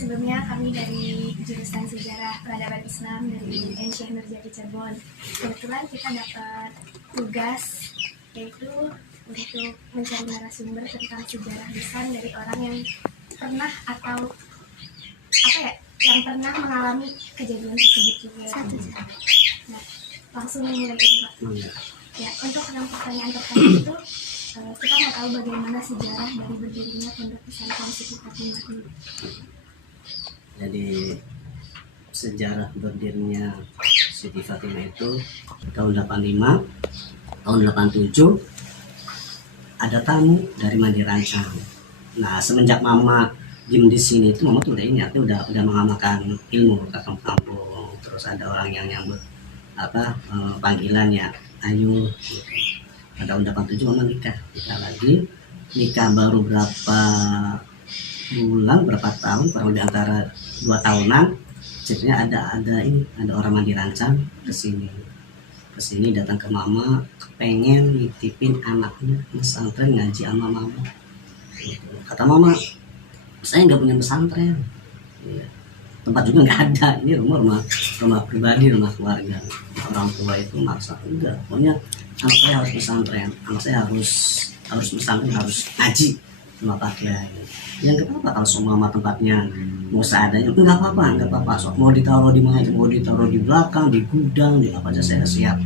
Sebelumnya kami dari jurusan Sejarah Peradaban Islam dari Syekh Nurjati Cirebon. Kebetulan kita dapat tugas yaitu untuk mencari narasumber tentang sejarah lisan dari orang yang pernah atau yang pernah mengalami kejadian tersebut juga. Nah, langsung mulai dari Pak. Ya, untuk yang pertanyaan pertama itu kita mau tahu bagaimana sejarah dari berdirinya Pondok Pesantren Siti Fatimah ini. Jadi sejarah berdirinya Siti Fatimah itu tahun 85, tahun 87 ada tamu dari Mandi Rancang. Nah, semenjak Mama diem di sini itu Mama tuh udah ini, udah mengamalkan ilmu ke kampung-kampung. Terus ada orang yang nyambut panggilan ya, ayu gitu. Pada tahun 87 Mama nikah lagi, nikah baru berapa bulan, berapa tahun, kurang lebih antara 2 tahunan. Ceritanya ada orang Mandi Rancang kesini datang ke Mama, pengen nitipin anaknya pesantren ngaji sama Mama. Kata Mama, saya nggak punya pesantren, tempat juga nggak ada, ini rumah pribadi, rumah keluarga. Orang tua itu maksa, enggak, pokoknya anak saya harus pesantren, anak saya harus pesantren, harus ngaji sama Pak Kiai. Yang kenapa kalau semua Mama tempatnya mau seadanya, enggak apa-apa, sok mau ditaruh di mana, mau ditaruh di belakang, di gudang, di apa aja saya siap.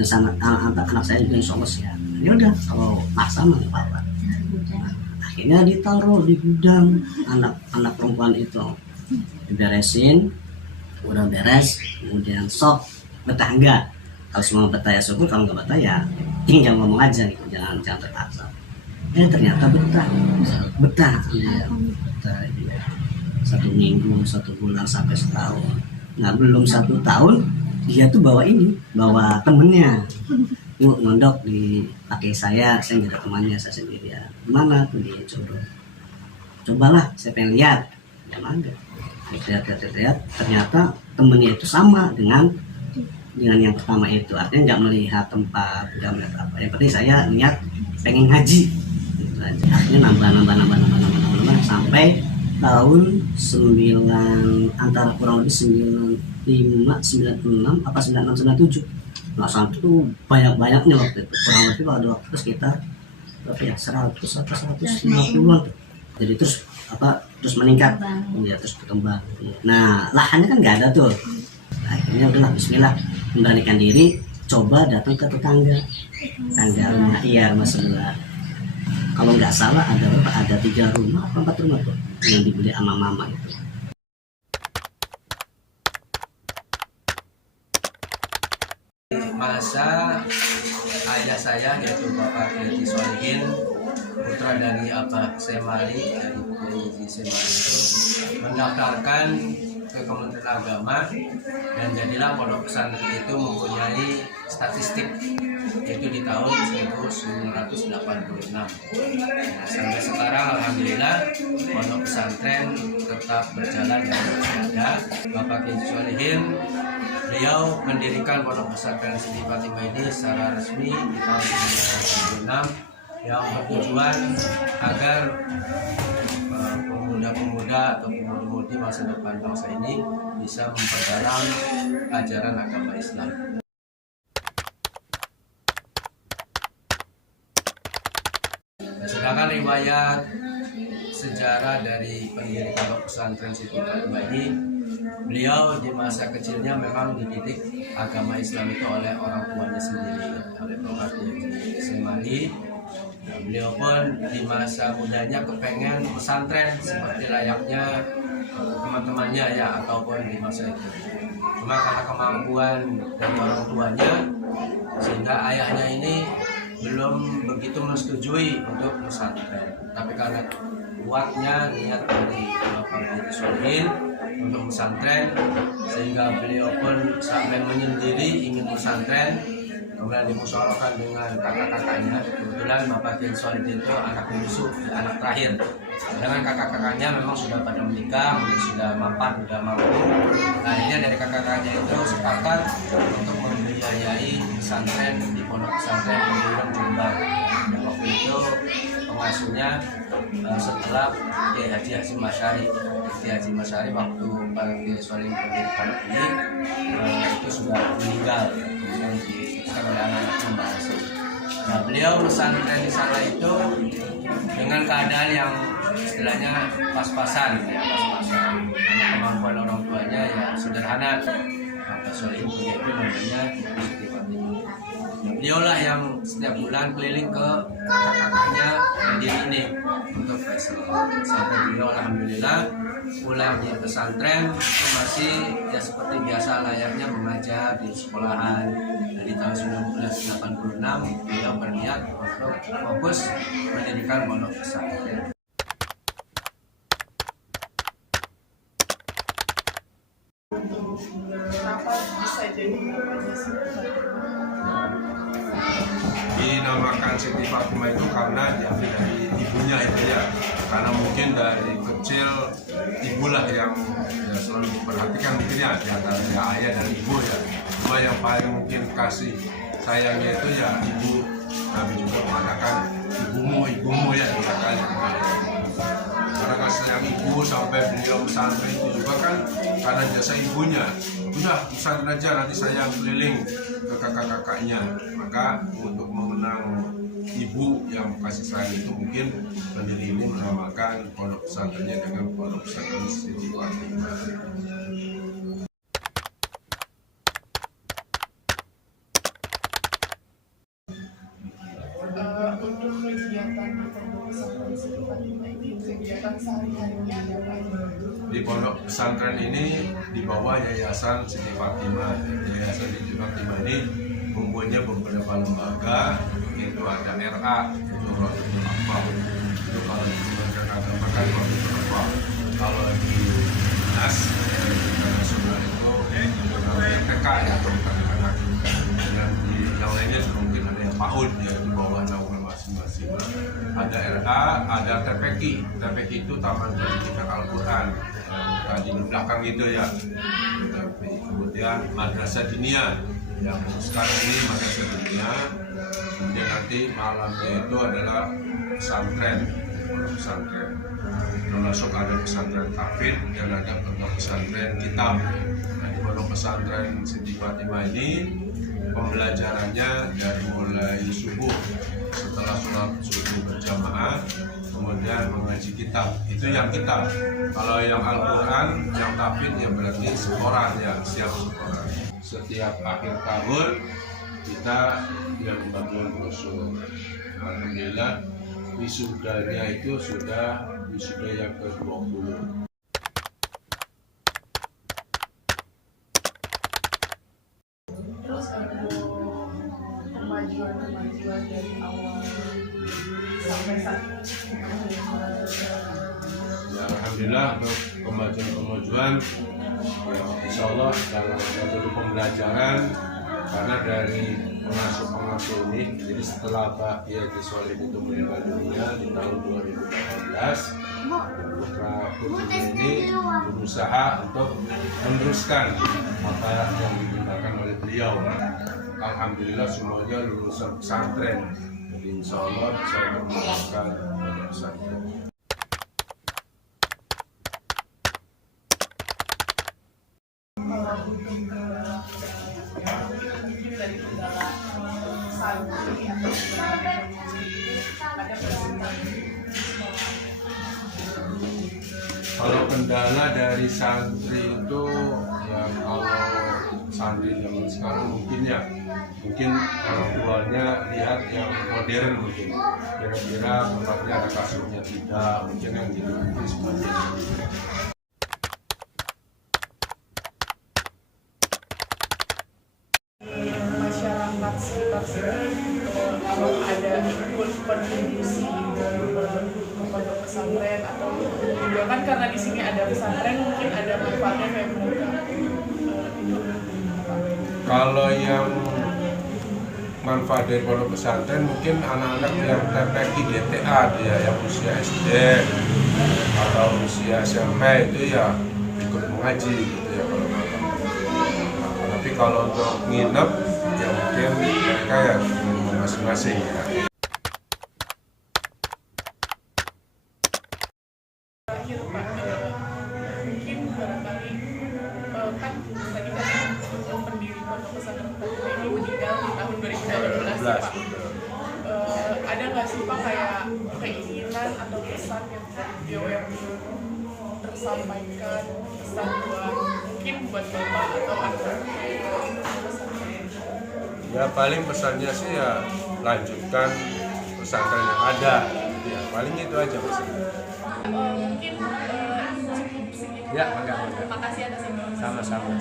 Dan sama anak saya juga insya Allah siap. Ya udah, kalau maksa mah nggak apa-apa. Akhirnya ditaruh di gudang, anak perempuan itu diberesin, udah beres, kemudian sok betah enggak. Kalau semua betah ya syukur, kalau nggak betah ya tinggal ngomong aja gitu, jangan terpaksa. Ternyata betah dia. 1 minggu, 1 bulan sampai setahun. Nah, belum 1 tahun dia tuh bawa temennya. Yuk mondok di pakai saya nggak ada temannya, saya sendiri ya. Mana tuh dia cobalah, saya pengen lihat. Ya mangga. Lihat. Ternyata temennya itu sama dengan yang pertama itu. Artinya nggak melihat tempat, nggak melihat apa. Yang penting saya niat pengen ngaji. Gitu aja. Akhirnya nambah sampai tahun 9, antara kurang lebih 95, 96 apa 96, 97. Nah, sampai itu banyak-banyaknya waktu itu. Kurang lebih pada waktu itu sekitar berapa ya, 100 atau 150-an. Jadi terus meningkat, ya, terus berkembang. Nah, lahannya kan nggak ada tuh. Akhirnya udahlah, bismillah, memberanikan diri, coba datang ke tetangga rumah, rumah sebelah. Kalau nggak salah ada 3 rumah atau 4 rumah tuh yang dibeli sama Mama itu. Masa ayah saya yaitu Bapak Kiai Solihin, putra dari Abah Semali, dari Semali itu mendaftarkan ke Kementerian Agama, dan jadilah pondok pesantren itu mempunyai statistik yaitu di tahun 1986. Nah, sampai sekarang alhamdulillah pondok pesantren tetap berjalan dan ada. Bapak Kiai Solihin, beliau mendirikan pondok pesantren Siti Fatimah ini secara resmi di tahun 1996 yang bertujuan agar pemuda-pemuda atau pemudi-pemudi masa depan bangsa ini bisa memperdalam ajaran agama Islam. Sedangkan riwayat sejarah dari pendiri pondok pesantren Siti Fatimah ini, beliau di masa kecilnya memang dididik agama Islam itu oleh orang tuanya sendiri, oleh Bapak Kiai Semali. Nah, beliau pun di masa mudanya kepengen pesantren seperti layaknya teman-temannya ya, ataupun di masa itu. Cuma karena kemampuan dari orang tuanya, sehingga ayahnya ini belum begitu menyetujui untuk pesantren. Tapi karena kuatnya niat dari Bapak Kiai Solihin untuk pesantren, sehingga beliau pun sampai menyendiri ingin pesantren. Kemudian dimusyawarahkan dengan kakak-kakaknya. Kebetulan Bapak Kiai Solihin itu anak bungsu, anak terakhir. Dengan kakak-kakaknya memang sudah pada menikah, sudah mapan, sudah mampu. Akhirnya dari kakak-kakaknya itu sepakat untuk membiayai pesantren di pondok pesantren di Jombang. Dan waktu itu pengasuhnya setelah Kiai Haji Hasyim Asy'ari. Kiai Hasyim Asy'ari waktu Kiai Solim berdiri pondok ini itu sudah meninggal, kemudian diteruskan oleh anak-anak membahas. Nah, beliau pesantren di sana itu dengan keadaan yang istilahnya pas-pasan, ya pas-pasan. Karena kemampuan orang tuanya ya sederhana. Maka Solim itu namanya Siti Fatimah. Beliaulah yang setiap bulan keliling ke kakaknya Kediri ini untuk pesantren. Beliau alhamdulillah pulang di pesantren itu masih ya seperti biasa layaknya mengajar di sekolahan. Dari tahun 1986 beliau berniat untuk fokus mendirikan pondok pesantren. Kenapa bisa jadi namanya Siti Fatimah? Dinamakan Siti Fatimah itu karena diambil dari ibunya itu ya, karena mungkin dari kecil ibulah yang ya, selalu memperhatikan mungkin ya di antara ya, ayah dan ibu ya. Cuma yang paling mungkin kasih sayangnya itu ya ibu. Nabi juga mengatakan ibumu ya dikatakan. Karena kasih sayang ibu sampai beliau pesantren itu juga kan karena jasa ibunya. Udah pesantren aja, nanti saya keliling ke kakak-kakaknya. Maka untuk mengenang ibu yang kasih sayang itu mungkin pendiri ini menamakan pondok pesantrennya dengan pondok pesantren Siti Fatimah. Untuk kegiatan di pondok pesantren Siti Fatimah ini, kegiatan sehari-harinya ada apa aja? Di pondok pesantren ini di bawah Yayasan Siti Fatimah. Yayasan Siti Fatimah ini mempunyai beberapa lembaga, yaitu ada RA, itu Rohul Akbar. Itu kalau di Kementerian Agama kan Rohul Akbar. Kalau di Dinas Nasional itu TK ya, anak-anak. Dan di yang lainnya juga mungkin ada yang PAUD ya, di bawah naungan masing-masing. Ada RA, ada TPQ. TPQ itu Taman Pendidikan Al-Quran. Tadi di belakang itu ya. Kemudian Madrasah Diniyah yang sekarang ini Madrasah Diniyah. Kemudian nanti malamnya itu adalah pesantren, pesantren. Termasuk ada pesantren tahfidz dan ada pondok pesantren kitab. Nah, di pondok pesantren Siti Fatimah ini pembelajarannya dari mulai subuh, setelah sholat subuh berjamaah, kemudian mengaji kitab. Itu yang kitab. Kalau yang Al-Quran, yang tahfidz ya berarti setoran ya, siap setoran. Setiap akhir tahun kita yang pembagian brosur. Alhamdulillah wisudanya itu sudah wisuda yang ke-20. Terus untuk kemajuan dari awal sampai saat ini, Ya, alhamdulillah untuk kemajuan ya, insya Allah dalam metode pembelajaran karena dari pengasuh ini, jadi setelah Pak Kiai Haji Solim itu meninggal dunia di tahun 2018, putra putri ini berusaha untuk meneruskan apa yang ditinggalkan oleh beliau. Alhamdulillah semuanya lulusan pesantren, jadi insya Allah bisa meneruskan pesantren. dari kendala santri atau ada kesulitan. Kalau kendala dari santri itu ya kalau santri zaman sekarang mungkin orang tuanya lihat yang modern mungkin kira-kira tempatnya ada kasurnya tidak, mungkin yang gitu mungkin sebagainya. Masyarakat sekitar sini kalau ada kontribusi ke pondok pesantren atau juga kan karena di sini ada pesantren mungkin ada manfaatnya kayak mereka Kalau yang manfaat dari pondok pesantren mungkin anak-anak yang TPQ DTA dia yang usia SD atau usia SMP itu ya ikut mengaji gitu ya kalau malam. Tapi kalau untuk nginep ya mungkin mereka ya masing-masing ya. jelas, Pak. betul. Ada nggak sih Pak kayak keinginan atau pesan yang beliau yang tersampaikan, pesan buat mungkin buat Bapak atau anak Ya paling pesannya sih ya lanjutkan pesantren yang ada. Ya paling itu aja pesannya. mungkin cukup segitu. Ya, enggak. Terima kasih atas informasi. Sama-sama.